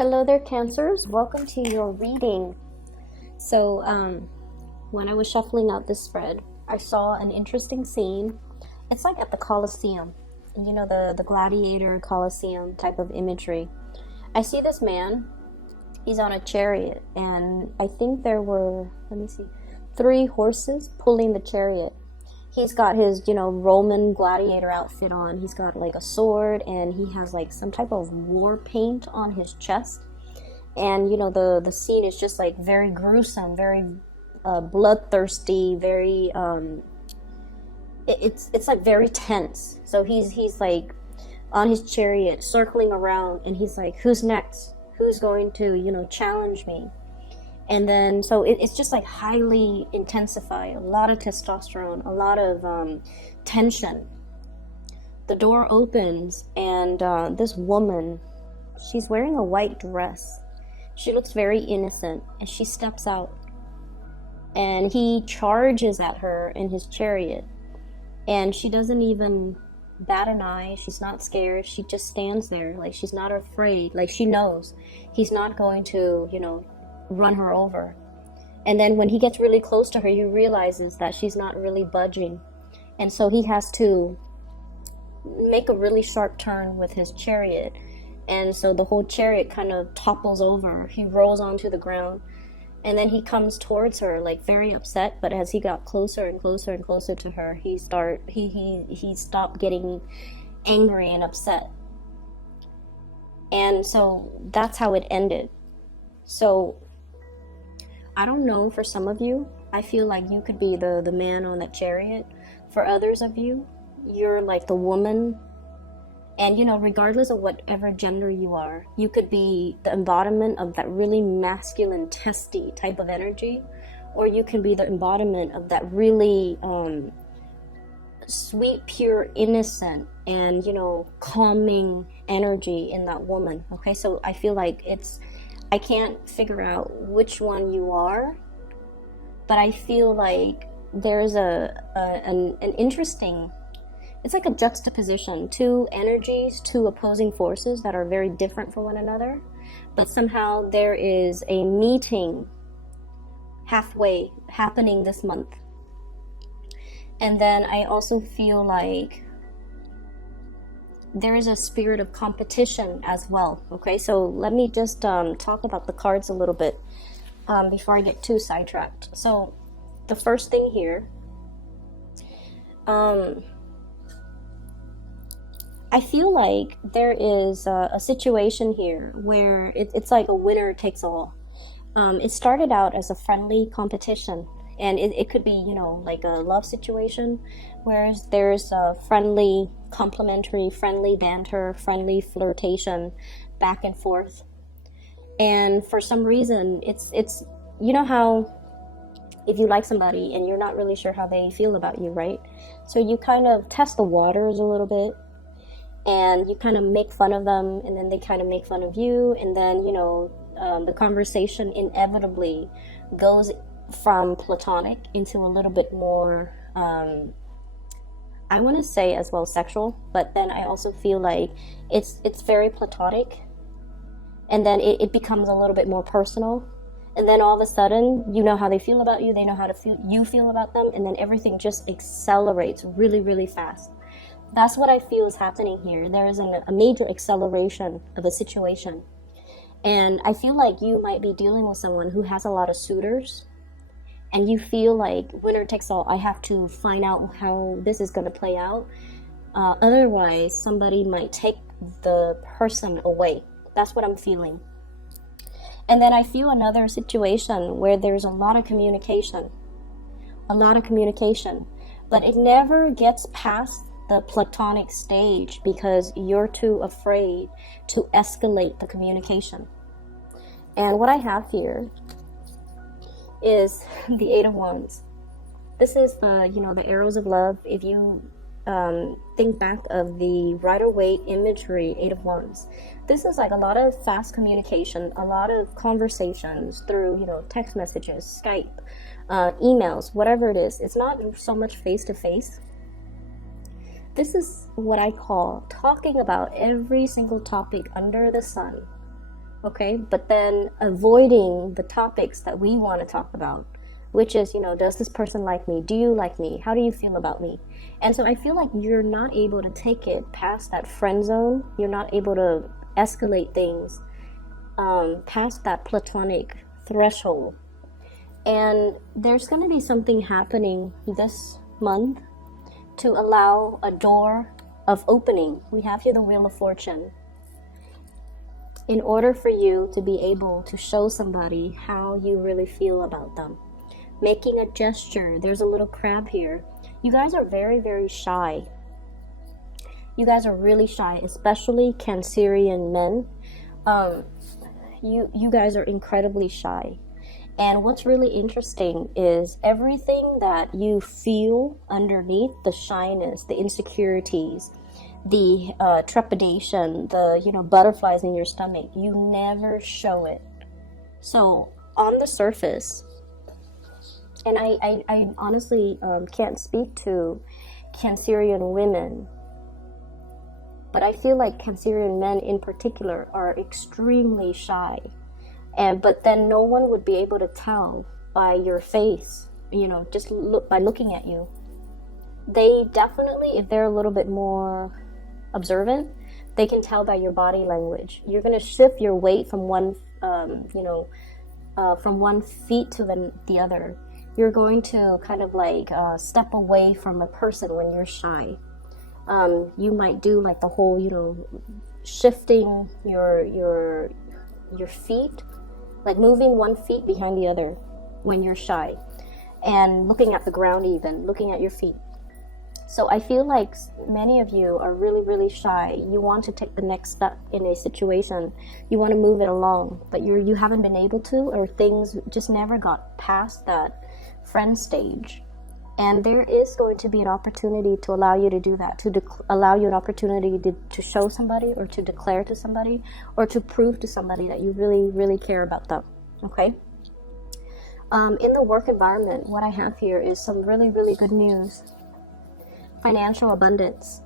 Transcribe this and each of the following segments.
Hello there, Cancers. Welcome to your reading. So, when I was shuffling out this spread, I saw an interesting scene. It's like at the Colosseum, you know, the gladiator Colosseum type of imagery. I see this man. He's on a chariot, and I think there were, three horses pulling the chariot. He's got his, Roman gladiator outfit on. He's got like a sword, and he has like some type of war paint on his chest. And the scene is just like very gruesome, very bloodthirsty, very it's like very tense. So he's like on his chariot circling around, and he's like, who's next? Who's going to challenge me? And then, so it's just like highly intensified, a lot of testosterone, a lot of tension. The door opens, and this woman, she's wearing a white dress. She looks very innocent, and she steps out. And he charges at her in his chariot. And she doesn't even bat an eye. She's not scared. She just stands there, like she's not afraid. Like she knows he's not going to, run her over. And then when he gets really close to her, he realizes that she's not really budging, and so he has to make a really sharp turn with his chariot, and so the whole chariot kind of topples over. He rolls onto the ground, and then he comes towards her like very upset, but as he got closer and closer and closer to her, he stopped getting angry and upset. And so that's how it ended. So I don't know, for some of you, I feel like you could be the man on that chariot. For others of you, you're like the woman. And, regardless of whatever gender you are, you could be the embodiment of that really masculine, testy type of energy. Or you can be the embodiment of that really sweet, pure, innocent, and, calming energy in that woman. Okay, so I feel like I can't figure out which one you are, but I feel like there's an interesting, it's like a juxtaposition, two energies, two opposing forces that are very different from one another, but somehow there is a meeting halfway happening this month. And then I also feel like there is a spirit of competition as well. Okay, so let me just talk about the cards a little bit before I get too sidetracked. So the first thing here, I feel like there is a situation here where it's like a winner takes all. It started out as a friendly competition, and it could be, like a love situation, whereas there's a friendly, complimentary, friendly banter, friendly flirtation, back and forth. And for some reason, it's how if you like somebody and you're not really sure how they feel about you, right? So you kind of test the waters a little bit, and you kind of make fun of them, and then they kind of make fun of you, and then, the conversation inevitably goes from platonic into a little bit more I want to say as well sexual, but then I also feel like it's very platonic, and then it becomes a little bit more personal, and then all of a sudden you know how they feel about you, they know how you feel about them, and then everything just accelerates really, really fast. That's what I feel is happening here. There is a major acceleration of a situation, and I feel like you might be dealing with someone who has a lot of suitors, and you feel like winner takes all. I have to find out how this is going to play out. Otherwise, somebody might take the person away. That's what I'm feeling. And then I feel another situation where there's a lot of communication. But it never gets past the platonic stage because you're too afraid to escalate the communication. And what I have here is the Eight of Wands. This is the arrows of love. If you think back of the Rider-Waite imagery, Eight of Wands, this is like a lot of fast communication, a lot of conversations through text messages, Skype, emails, whatever it is. It's not so much face to face. This is what I call talking about every single topic under the sun okay? But then avoiding the topics that we want to talk about, which is, does this person like me? Do you like me? How do you feel about me? And so I feel like you're not able to take it past that friend zone. You're not able to escalate things past that platonic threshold. And there's going to be something happening this month to allow a door of opening. We have here the Wheel of Fortune. In order for you to be able to show somebody how you really feel about them. Making a gesture. There's a little crab here. You guys are very, very shy. You guys are really shy, especially Cancerian men. You guys are incredibly shy. And what's really interesting is everything that you feel underneath, the shyness, the insecurities, the trepidation, the butterflies in your stomach, you never show it. So on the surface, and I honestly can't speak to Cancerian women, but I feel like Cancerian men in particular are extremely shy. But then no one would be able to tell by your face, just by looking at you. They definitely, if they're a little bit more observant, they can tell by your body language. You're going to shift your weight from one feet to the other. You're going to kind of like step away from a person when you're shy. You might do like the whole, shifting your feet, like moving one feet behind the other when you're shy, and looking at the ground, even looking at your feet. So I feel like many of you are really, really shy. You want to take the next step in a situation. You want to move it along, but you haven't been able to, or things just never got past that friend stage. And there is going to be an opportunity to allow you to do that, to allow you an opportunity to show somebody, or to declare to somebody, or to prove to somebody that you really, really care about them, okay? In the work environment, what I have here is some really, really good news. Financial abundance.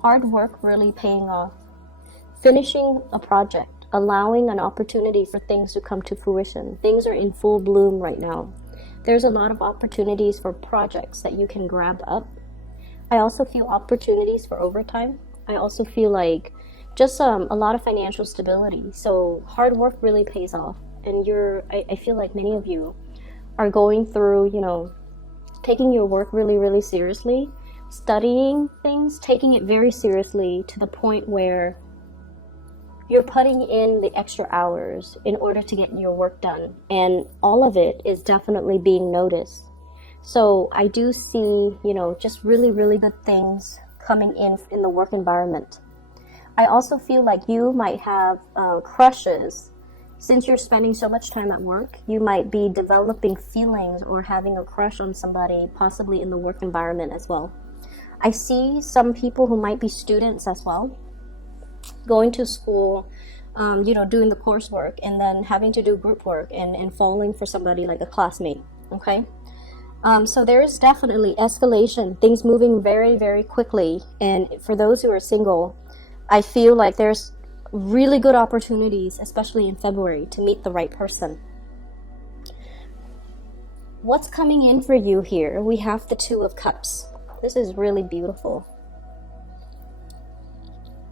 Hard work really paying off. Finishing a project. Allowing an opportunity for things to come to fruition. Things are in full bloom right now. There's a lot of opportunities for projects that you can grab up. I also feel opportunities for overtime. I also feel like just a lot of financial stability. So hard work really pays off. And I feel like many of you are going through, taking your work really, really seriously, studying things, taking it very seriously to the point where you're putting in the extra hours in order to get your work done. And all of it is definitely being noticed. So I do see, just really, really good things coming in the work environment. I also feel like you might have crushes. Since you're spending so much time at work, you might be developing feelings or having a crush on somebody, possibly in the work environment as well. I see some people who might be students as well, going to school, doing the coursework, and then having to do group work and falling for somebody like a classmate, okay? So there is definitely escalation, things moving very, very quickly. And for those who are single, I feel like there's really good opportunities, especially in February, to meet the right person. What's coming in for you here? We have the Two of Cups. This is really beautiful.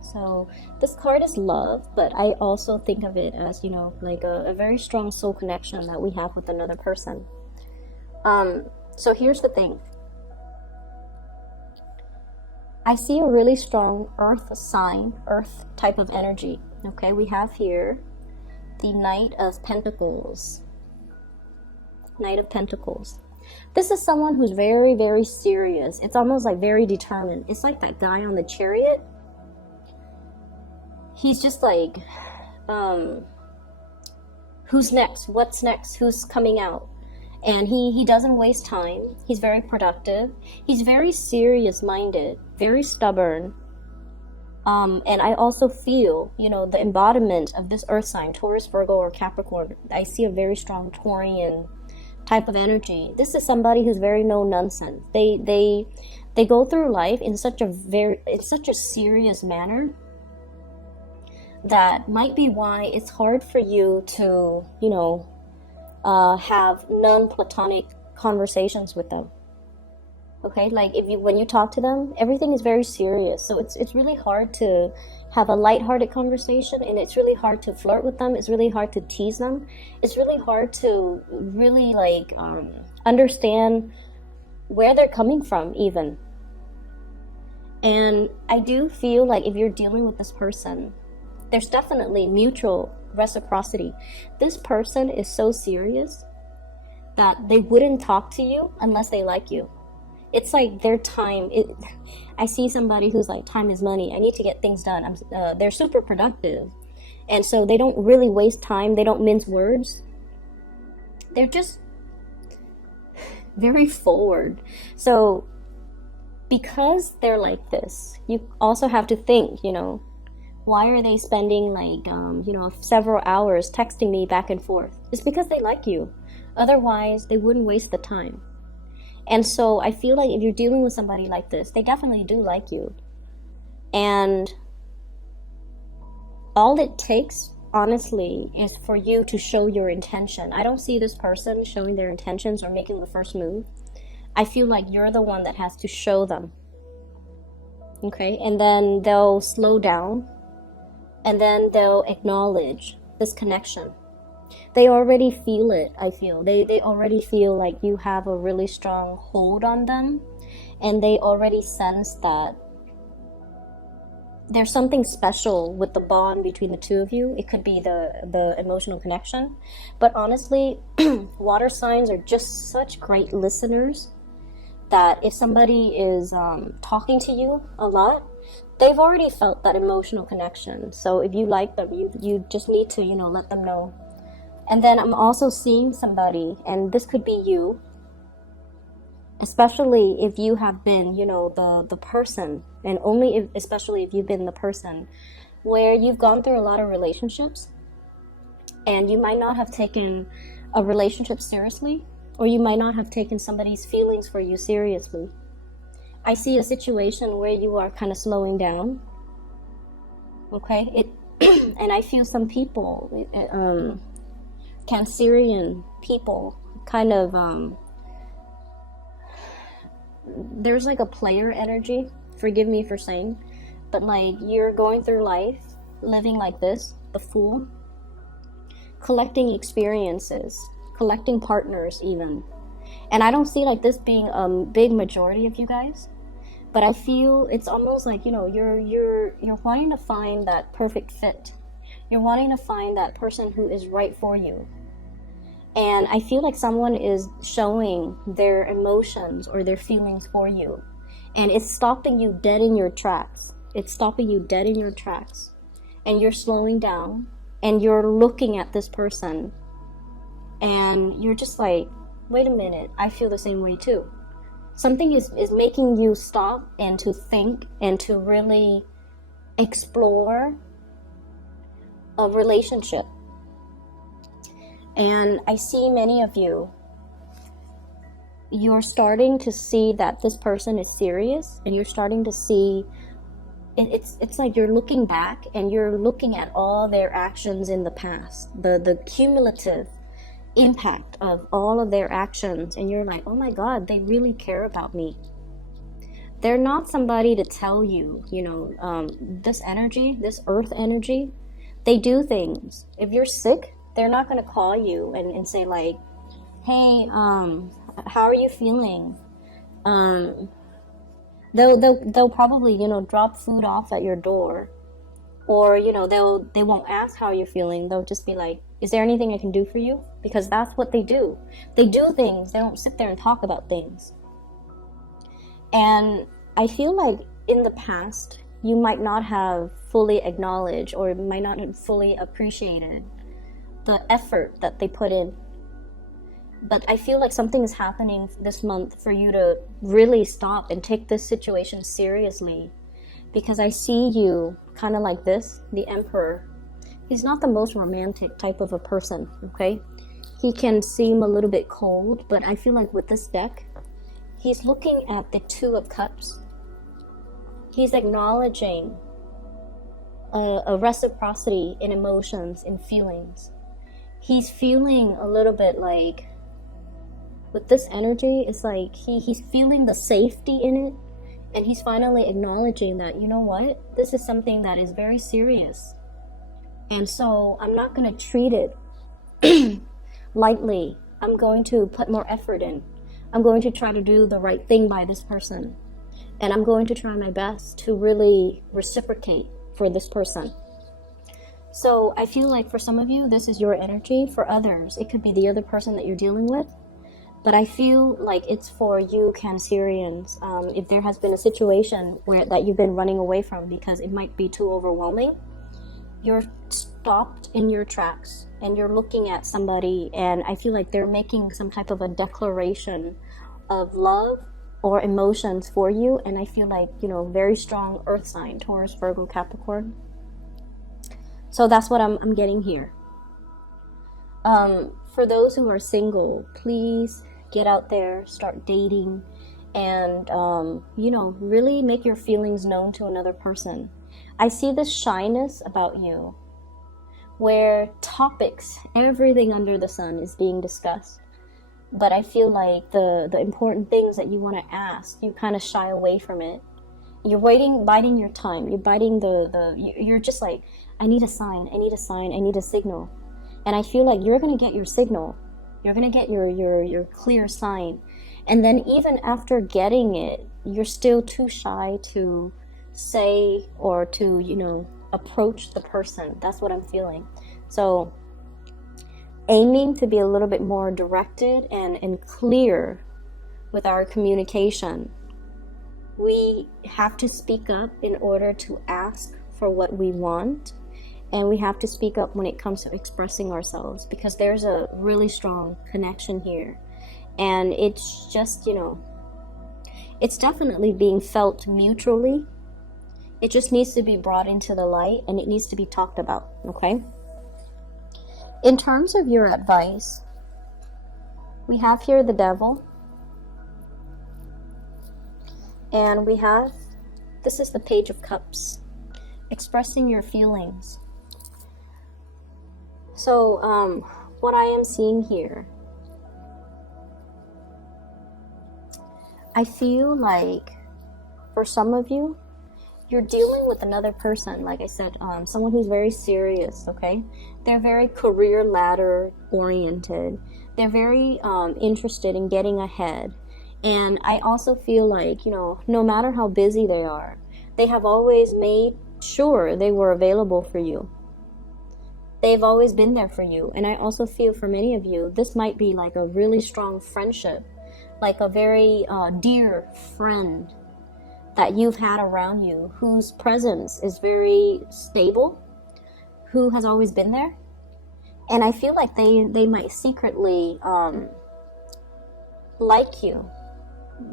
So this card is love, but I also think of it as, like a very strong soul connection that we have with another person. So here's the thing. I see a really strong earth sign, earth type of energy. Okay, we have here the Knight of Pentacles. Knight of Pentacles. This is someone who's very, very serious. It's almost like very determined. It's like that guy on the chariot. He's just like, who's next? What's next? Who's coming out? And he doesn't waste time. He's very productive. He's very serious-minded, very stubborn. And I also feel, the embodiment of this earth sign, Taurus, Virgo, or Capricorn. I see a very strong Taurian type of energy. This is somebody who's very no nonsense. They go through life in such a serious manner that might be why it's hard for you to, have non-platonic conversations with them. Okay, like when you talk to them, everything is very serious. So it's really hard to have a lighthearted conversation, and it's really hard to flirt with them. It's really hard to tease them. It's really hard to really understand where they're coming from even. And I do feel like if you're dealing with this person, there's definitely mutual reciprocity. This person is so serious that they wouldn't talk to you unless they like you. It's like their time. I see somebody who's like, time is money. I need to get things done. They're super productive. And so they don't really waste time. They don't mince words. They're just very forward. So because they're like this, you also have to think, why are they spending several hours texting me back and forth? It's because they like you. Otherwise, they wouldn't waste the time. And so I feel like if you're dealing with somebody like this, they definitely do like you. And all it takes, honestly, is for you to show your intention. I don't see this person showing their intentions or making the first move. I feel like you're the one that has to show them. Okay? And then they'll slow down. And then they'll acknowledge this connection. They already feel it, I feel. They already feel like you have a really strong hold on them. And they already sense that there's something special with the bond between the two of you. It could be the emotional connection. But honestly, water signs are just such great listeners that if somebody is talking to you a lot, they've already felt that emotional connection. So if you like them, you just need to, let them know. And then I'm also seeing somebody, and this could be you, especially if you have been, the person, and especially if you've been the person where you've gone through a lot of relationships, and you might not have taken a relationship seriously, or you might not have taken somebody's feelings for you seriously. I see a situation where you are kind of slowing down. Okay? And I feel some people, Cancerian people, kind of, there's like a player energy, forgive me for saying, but like you're going through life, living like this, the fool, collecting experiences, collecting partners even. And I don't see like this being a big majority of you guys, but I feel it's almost like, you're wanting to find that perfect fit. You're wanting to find that person who is right for you. And I feel like someone is showing their emotions or their feelings for you. And it's stopping you dead in your tracks. It's stopping you dead in your tracks. And you're slowing down. And you're looking at this person. And you're just like, wait a minute, I feel the same way too. Something is making you stop and to think and to really explore a relationship. And I see many of you, you're starting to see that this person is serious, and you're starting to see, it's like you're looking back and you're looking at all their actions in the past, the cumulative impact of all of their actions, and you're like, oh my God, they really care about me. They're not somebody to tell you, this energy, this earth energy, they do things. If you're sick, they're not going to call you and say like, hey, how are you feeling? They'll probably, drop food off at your door, or, they won't ask how you're feeling. They'll just be like, is there anything I can do for you? Because that's what they do. They do things. They don't sit there and talk about things. And I feel like in the past, you might not have fully acknowledged or might not have fully appreciated the effort that they put in. But I feel like something is happening this month for you to really stop and take this situation seriously. Because I see you kind of like this, the Emperor. He's not the most romantic type of a person, okay? He can seem a little bit cold, but I feel like with this deck, he's looking at the Two of Cups. He's acknowledging a reciprocity in emotions, in feelings. He's feeling a little bit like, with this energy, it's like he's feeling the safety in it, and he's finally acknowledging that, you know what, this is something that is very serious, and so I'm not going to treat it lightly. I'm going to put more effort in. I'm going to try to do the right thing by this person, and I'm going to try my best to really reciprocate for this person. So I feel like for some of you, this is your energy. For others, it could be the other person that you're dealing with. But I feel like it's for you Cancerians. If there has been a situation that you've been running away from because it might be too overwhelming, you're stopped in your tracks and you're looking at somebody, and I feel like they're making some type of a declaration of love or emotions for you. And I feel like, very strong earth sign, Taurus, Virgo, Capricorn. So that's what I'm getting here. For those who are single, please get out there, start dating, and, really make your feelings known to another person. I see this shyness about you, where topics, everything under the sun is being discussed. But I feel like the important things that you want to ask, you kind of shy away from it. You're biding your time. You're biding you're just like, I need a sign, I need a sign, I need a signal. And I feel like you're going to get your signal. You're going to get your clear sign. And then even after getting it, you're still too shy to say or to, approach the person. That's what I'm feeling. So aiming to be a little bit more directed and clear with our communication. We have to speak up in order to ask for what we want. And we have to speak up when it comes to expressing ourselves, because there's a really strong connection here. And it's just, it's definitely being felt mutually. It just needs to be brought into the light, and it needs to be talked about, okay? In terms of your advice, we have here the Devil. And this is the Page of Cups, expressing your feelings. So, what I am seeing here, I feel like for some of you, you're dealing with another person, like I said, someone who's very serious, okay? They're very career ladder oriented. They're very interested in getting ahead. And I also feel like, no matter how busy they are, they have always made sure they were available for you. They've always been there for you. And I also feel for many of you, this might be like a really strong friendship, like a very dear friend that you've had around you, whose presence is very stable, who has always been there. And I feel like they might secretly like you.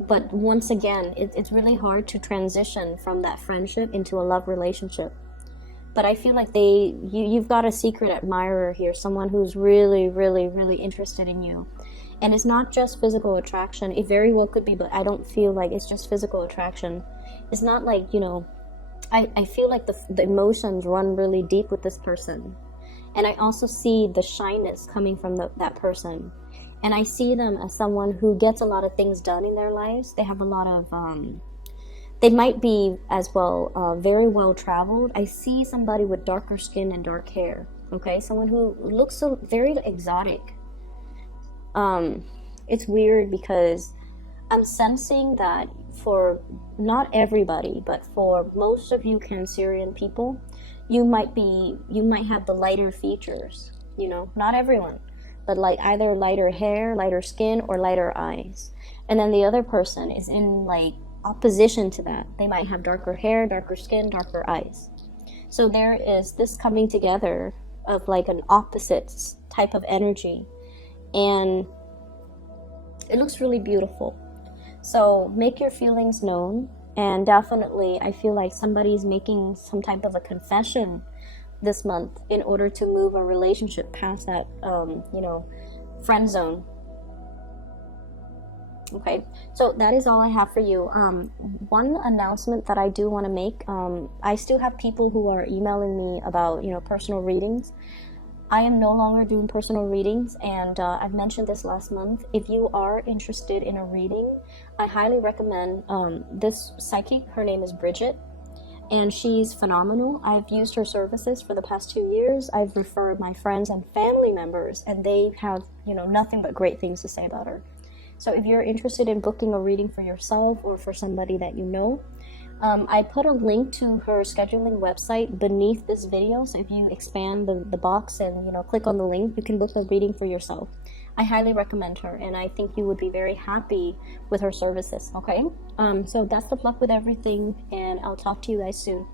But once again, it's really hard to transition from that friendship into a love relationship. But I feel like you've got a secret admirer here, someone who's really, really, really interested in you. And it's not just physical attraction. It very well could be, but I don't feel like it's just physical attraction. It's not like, I feel like the emotions run really deep with this person. And I also see the shyness coming from that person. And I see them as someone who gets a lot of things done in their lives. They have a lot of, they might be as well very well traveled. I see somebody with darker skin and dark hair. Okay, someone who looks so very exotic. It's weird because I'm sensing that for not everybody, but for most of you Cancerian people, you might have the lighter features. Not everyone, but like either lighter hair, lighter skin, or lighter eyes. And then the other person is in like opposition to that. They might have darker hair, darker skin, darker eyes. So there is this coming together of like an opposite type of energy. And it looks really beautiful. So make your feelings known. And definitely, I feel like somebody's making some type of a confession this month in order to move a relationship past that, friend zone. Okay, so that is all I have for you. One announcement that I do want to make, I still have people who are emailing me about, personal readings. I am no longer doing personal readings, and I've mentioned this last month. If you are interested in a reading, I highly recommend this psychic. Her name is Bridget, and she's phenomenal. I've used her services for the past 2 years. I've referred my friends and family members, and they have, nothing but great things to say about her. So if you're interested in booking a reading for yourself or for somebody that you know, I put a link to her scheduling website beneath this video. So if you expand the box and click on the link, you can book a reading for yourself. I highly recommend her, and I think you would be very happy with her services. Okay, so best of luck with everything, and I'll talk to you guys soon.